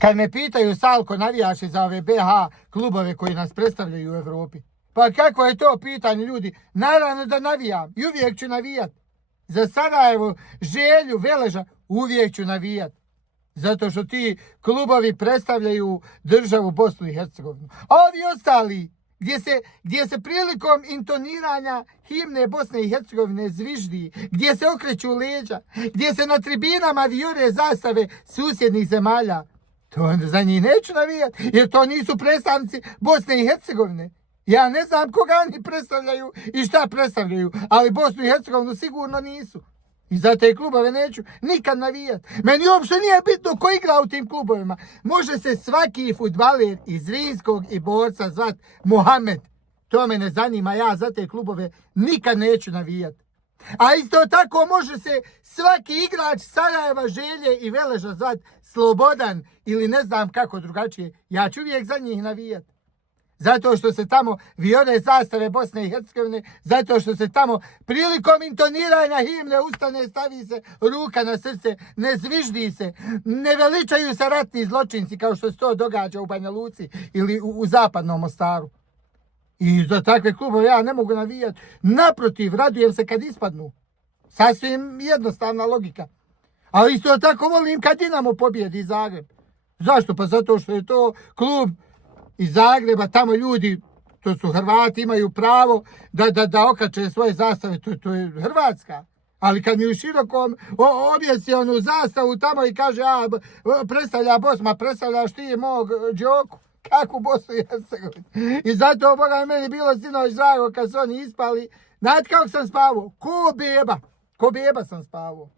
Kad me pitaju, Salko, navijaš za ove BH klubove koji nas predstavljaju u Evropi? Pa kako je to pitanje, ljudi? Naravno da navijam i uvijek ću navijat. Za Sarajevo, Želju, Veleža, uvijek ću navijat. Zato što ti klubovi predstavljaju državu Bosnu i Hercegovinu. A ovi ostali, gdje se prilikom intoniranja himne Bosne i Hercegovine zviždi, gdje se okreću leđa, gdje se na tribinama vijore zastave susjednih zemalja, to za njih neću navijati, jer to nisu predstavnici Bosne i Hercegovine. Ja ne znam koga oni predstavljaju i šta predstavljaju, ali Bosnu i Hercegovinu sigurno nisu. I za te klubove neću nikad navijati. Meni uopšte nije bitno ko igra u tim klubovima. Može se svaki fudbaler iz Zrinskog i Borca zvat Mohamed. To me ne zanima, ja za te klubove nikad neću navijati. A isto tako može se svaki igrač Sarajeva, Želje i Veleža zvat Slobodan ili ne znam kako drugačije. Ja ću uvijek za njih navijati. Zato što se tamo vijore zastave Bosne i Hercegovine, zato što se tamo prilikom intoniranja himne ustane, stavi se ruka na srce, ne zviždi se, ne veličaju se ratni zločinci kao što se to događa u Banja Luci ili u zapadnom Mostaru. I za takve klubove ja ne mogu navijati. Naprotiv, radujem se kad ispadnu. Sasvim jednostavna logika. Ali isto tako volim kad Dinamo pobjedi Zagreb. Zašto? Pa zato što je to klub iz Zagreba, tamo ljudi, to su Hrvati, imaju pravo da okače svoje zastave, to je Hrvatska. Ali kad mi u Širokom objesi onu zastavu tamo i kaže, predstavlja Bosma, predstavljaš ti mog Đoku, kakvu Bosnu i Hercegovinu. I zato, Boga je meni bilo sinoć drago kad su oni ispali. Znate kako sam spavao? Ko beba sam spavao.